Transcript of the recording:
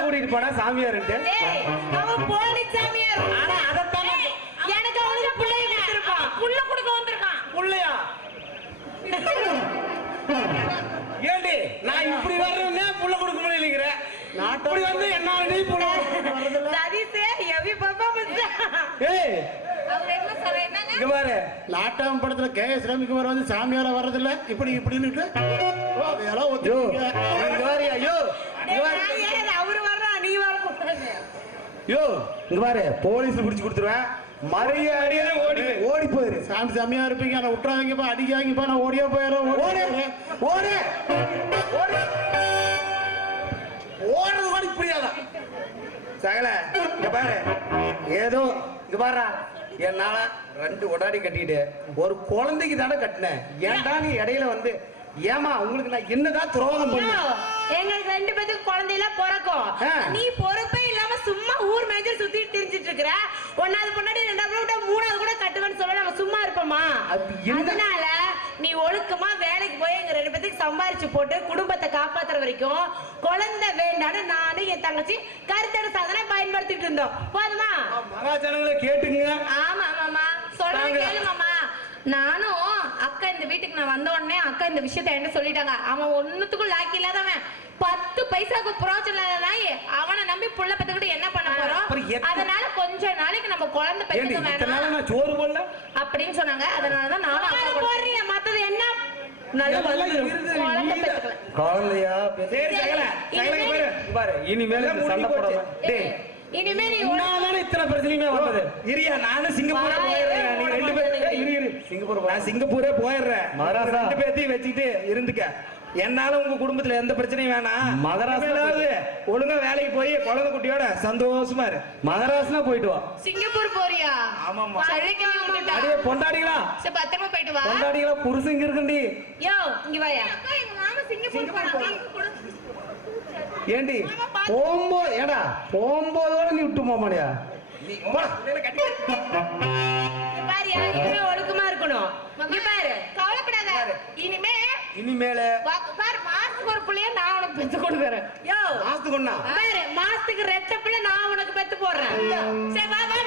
கூட்டிட்டு போனா சாமியார். நான் ஏண்டி நான் இப்படி வர்றேன்னே புள்ள கொடுக்க முடியலைங்கிற. இப்படி வந்து என்ன நீ புள்ள சதீஷ், heavy performance. ஏய் அவர் என்ன சொல்ற, என்னங்க? இங்க பாரு. நாட்டாம் படத்துல கே எஸ் ரவிக்குமார் வந்து சாமியார வர்றதில்ல. இப்படி இப்படின்னுட்டு ஓ, அதெல்லாம் ஒத்துக்கீங்க. இங்க பாரு ஐயோ. பாரு. அவரு வர்றான், நீ வரக்கூடாது. யோ இங்க பாரு போலீஸ் பிடிச்சு கொடுத்துருவேன். மரியாதையா ஓடி ஓடி போயிரு. சாமி சாமியா இருப்பீங்க. நான் விட்டுறாதீங்கப்பா அடிக்காதீங்கப்பா. நான் ஓடியா போயிடுறேன் ஓடு ஓடி ஓடு. ஓடு. ஓடுறது கூட சகல இங்க பாரு. ஏதோ இங்க பாருடா. என்னால ரெண்டு உடாடி கட்டிட்டு ஒரு குழந்தைக்கு தானே கட்டினேன் ஏன்டா நீ இடையில வந்து ஏமா உங்களுக்கு நான் என்னதான் துரோகம் யோ, பண்ணேன் எங்களுக்கு ரெண்டு பேத்துக்கு குழந்தையெல்லாம் பிறக்கும். நீ பொறுப்பே இல்லாம சும்மா ஊர் மேஜர் சுத்திட்டு திரிஞ்சிட்டு இருக்கிற ஒன்னாவது பொண்ணாடி ரெண்டாவது விட மூணாவது கூட கட்டுவேன்னு சொல்ல நம்ம சும்மா இருப்போமா? அதனால நீ ஒழுக்கமா வேலைக்கு போய் எங்க ரெண்டு பேத்துக்கு சம்பாரிச்சு போட்டு குடும்பத்தை காப்பாத்துற வரைக்கும் குழந்தை வேண்டான்னு நானும் என் தங்கச்சி கருத்தடை சாதனை பயன்படுத்திட்டு இருந்தோம் போதுமா மகாஜனங்களை கேட்டுங்க ஆமா மாமா. சொல்றது தாங்க. கேளு மாமா. நானும் அக்கா இந்த வீட்டுக்கு நான் வந்த உடனே அக்கா இந்த விஷயத்த என்ன சொல்லிட்டாங்க. அவன் ஒண்ணுத்துக்கும் லாக்கி இல்லாதவன். பத்து பைசாக்கு புரோஜனம் இல்லாத நாய் அவனை நம்பி புள்ள பெத்துக்கிட்டு என்ன பண்ண போறோம்? அதனால கொஞ்ச நாளைக்கு நம்ம குழந்தை பெத்துக்க வேணாம். நான் சோறு போடல? அப்படின்னு சொன்னாங்க. அதனாலதான் நானும் அக்கா கூட- போடுறீங்க மத்தது என்ன? தான். இனிமேல் சண்டை போடாம. டேய் இனிமே நீ உன்னாலதானே இத்தனை பிரச்சனையுமே வந்தது? இரியா நானும் சிங்கப்பூரே போயிடுறேன். நீ ரெண்டு பேரும் மாட்டேங்குது. இரு இரு. சிங்கப்பூர் நான் சிங்கப்பூரே போயிடுறேன். ரெண்டு பேர்த்தையும் வச்சுக்கிட்டு இருந்துக்க. என்னால உங்க குடும்பத்துல எந்த பிரச்சனையும் வேணாம். இனிமேலாவது ஒழுங்கா வேலைக்கு போய் குழந்தை குட்டியோட சந்தோஷமா இரு. மகாராஷ்டிரா போயிட்டு வா. சிங்கப்பூர் போறியா? விட்டுட்டா. அடியே பொண்டாடிகளா சரி, பத்திரமா போயிட்டு வா. பொண்டாடிகளா புருஷங்க இருக்குண்டி. யோ இங்க வாயா. சிங்கப்பூர் போறாங்க. ஏண்டி போகும்போது ஏடா போகும்போதோட நீ விட்டு போக இனிமேல பாரு மாசத்துக்கு ஒரு பிள்ளைய நான் உனக்கு பெத்து கொடுக்குறேன். யோ. மாசத்துக்கு ஒண்ணா? பாரு மாசத்துக்கு ரெட்ட பிள்ளை நான் உனக்கு பெத்து போடுறேன். சரி வா வா